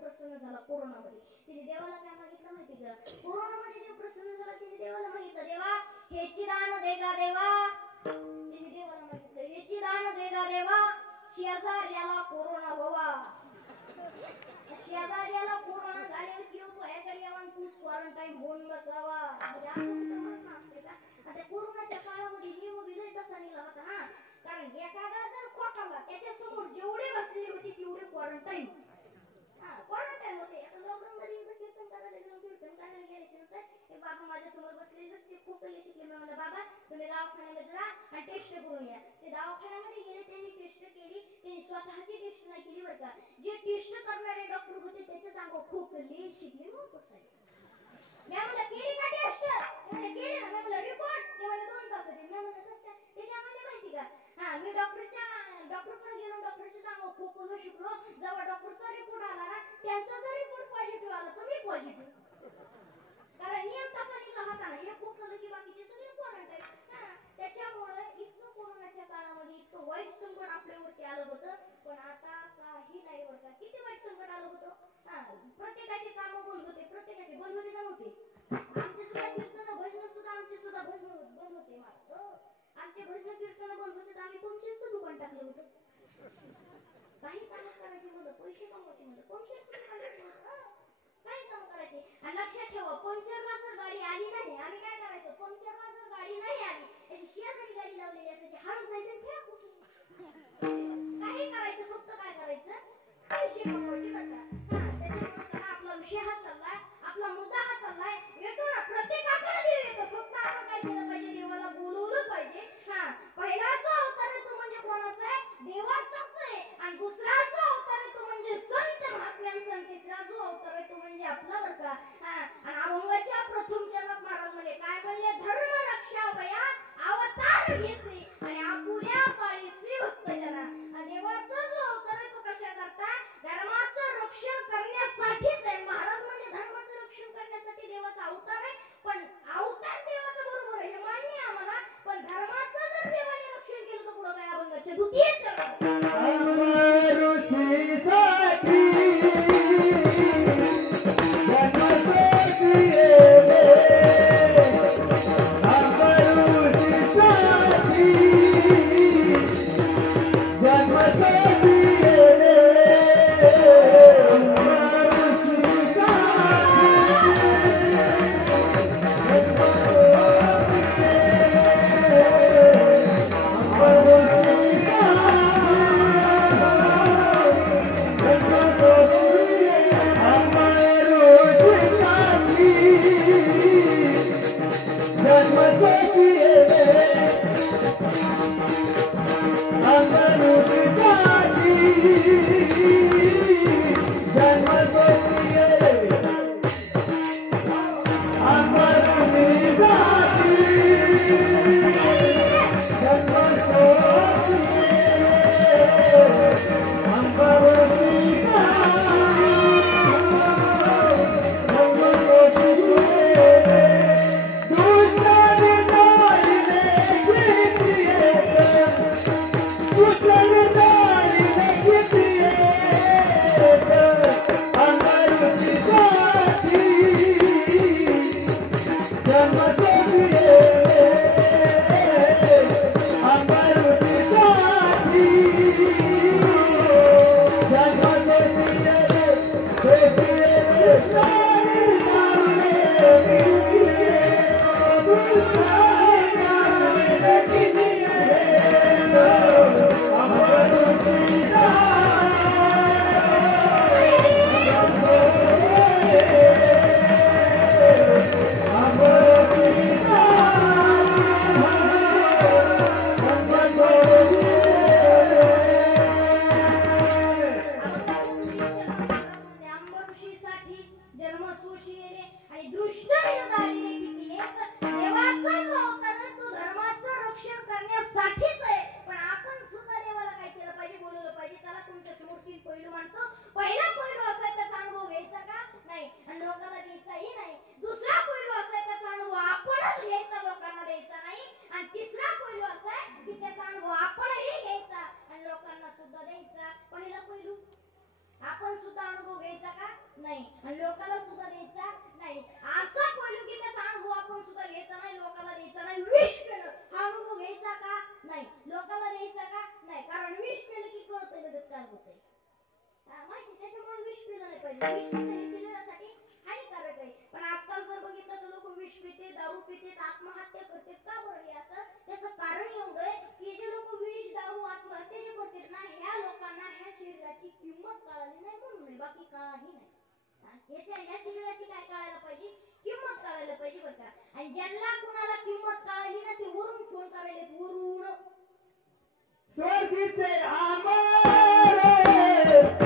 प्रसन्न झाला कोरोनामध्ये. तिने देवाला काय मागितलं माहिती का? कोरोनामध्ये देव प्रसन्न झाला. तिने देवाला मागितलं, देवा हेची दान दे गा देवा. तिने देवाला मागितलं, हेची दान दे गा देवा, शेजाऱ्याला कोरोना व्हावा. शेजाऱ्याला कोरोना झाल्यावर किंवा तुझ्याकडे यावं तूच क्वारंटाईन होऊन बसावा. म्हणजे असं म्हणणं असते का? आता कोरोनाच्या काळामध्ये नियम विलय तसा निघाला होता ना. कारण एखादा जर खोटाला त्याच्या समोर जेवढे बसलेले होते तेवढे क्वारंटाईन क्वारंटाईन होते. आता लॉकडाऊन मध्ये कीर्तन करायला गेलो, कीर्तन करायला गेल्यानंतर एक बाबा माझ्या समोर बसलेले, ते खूप पहिले शिकले. मी म्हणलं, बाबा तुम्ही दवाखान्यामध्ये जा आणि टेस्ट करून या. ते दवाखान्यामध्ये गेले, त्यांनी टेस्ट केली. त्यांनी स्वतःची टेस्ट नाही केली बरं का. जे टेस्ट करणारे डॉक्टर होते त्याच्याच अंगावर खोकले शिकले मग कसं. मी म्हणलं केली का टेस्ट? केली ना. मी म्हणलं रिपोर्ट? ते म्हणलं 2 तास होते. मी म्हणलं कसं काय? ते काय म्हणजे माहिती का? मी डॉक्टरकडे गेलो, डॉक्टरच्या अंगावर खोकलं शिकलो. जेव्हा डॉक्टरचा रिपोर्ट आला ना, त्यांचा जर रिपोर्ट पॉझिटिव्ह आला तर मी पॉझिटिव्ह. कारण नियम तसा निघाला होता ना. एक खोकलं की बाकीचे सगळे क्वारंटाईन. त्याच्यामुळे इतकं कोरोनाच्या काळामध्ये इतकं वाईट संकट आपल्यावरती आलं होतं. पण आता काही नाही होतं. किती वाईट संकट आलं होतं. प्रत्येकाचे काम बंद होते. प्रत्येकाचे बंद होते का नव्हते? आमचे सुद्धा कीर्तन भजन सुद्धा आमचे सुद्धा भजन बंद होते. आमचे भजन कीर्तन बंद होते तर आम्ही कोणचेच दुकान टाकलं होतं. काही काम करायचे मुलं, पैसे कमवायचे मुलं, कोणचेच काही काम करायचे. आणि लक्षात ठेवा, पंक्चरला जर गाडी आली नाही, आम्ही काय करायचो? पंक्चरला जर गाडी नाही आली, त्याची शेजारी गाडी लावलेली असायची, हळूच जायचं फेरा पुसून. काही करायचं, फक्त काय करायचं? पैसे कमवायचे बरं का. त्याच्यामुळे चला आपला विषय हा चाललाय, आपला मुद्दा हा चाललाय. येतो ना, प्रत्येकाकडे देव येतो. फक्त आपण काय केलं पाहिजे? देवाला बोलवलं पाहिजे. पहिला जो अवतार आहे तो म्हणजे कोणाचा आहे? देवाचाच आहे. आणि दुसरा जो अवतार आहे तो म्हणजे संत महात्म्यांचा. आणि तिसरा जो अवतार आहे तो म्हणजे आपला बरं का. आणि अभंगाच्या प्रथम चरणात महाराज म्हणजे काय म्हणले? धर्म रक्षा वया अवतार घेसे आणि आपुल्या पाळी श्री भक्तजना. देवाचा जो अवतार आहे तो कशा करता? धर्माचं रक्षण करण्यासाठीच आहे. महाराज म्हणजे धर्माचं रक्षण करण्यासाठी देवाचा अवतार आहे. पण अवतार देवाचा बरोबर आहे, हे मान्य आहे आम्हाला. पण धर्माचं जर देवाने रक्षण केलं तर पुढं काय? अभंगाचे द्वितीय चरण Good नाही आणि लोकांना सुद्धा द्यायचा नाही. असा पहिलं की त्याचा अनुभव आपण सुद्धा घ्यायचा नाही, लोकांना द्यायचा नाही. विष पेलं हा अनुभव घ्यायचा का नाही, लोकांना द्यायचा का नाही. कारण विष पेलं की कळतं लगेच काय होतंय माहिती. त्याच्यामुळे विष पिलं नाही पाहिजे. विष पिणं शरीरासाठी हानिकारक आहे. पण आजकाल जर बघितलं तर लोक विष पिते, दारू पिते, आत्महत्या करते. का बरं हे असं? त्याचं कारण एवढं आहे की जे लोक विष, दारू, आत्महत्या जे करतात ना, ह्या लोकांना ह्या शरीराची किंमत कळाली नाही म्हणून, बाकी काही नाही. ह्या शरीराची काय कळायला पाहिजे, किंमत कळायला पाहिजे बरं का. आणि ज्यांना कुणाला किंमत कळाली ना ते वरून फोन करायला, वरून स्वर्गीचे आमारे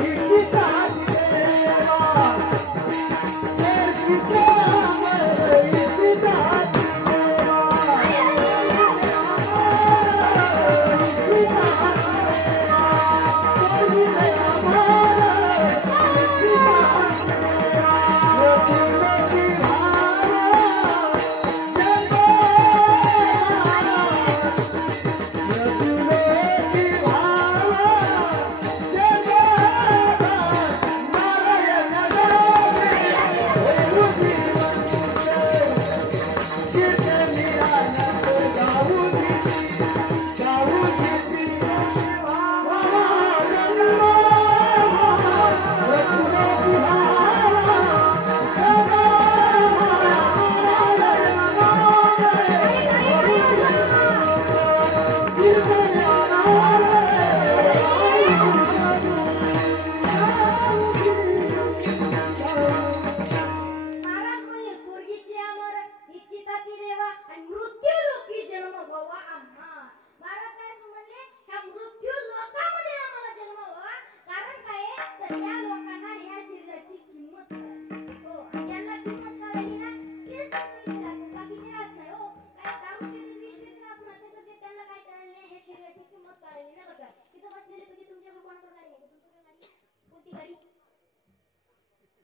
इच्छिता देवा स्वर्गीचे आमारे इच्छिता देवा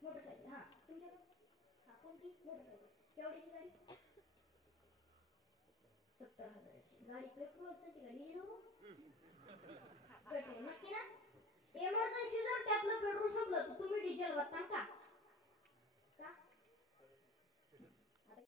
मोटरसायकल. हा तुमच्याकडे हा कोणती मोटरसायकल? केवढीची गाडी? 70,000ची गाडी. पेट्रोलची ती गाडी पेट्रोल नक्की ना? इमर्जन्सी जर त्यातलं पेट्रोल संपलं तर तुम्ही डिझेल वापरता का?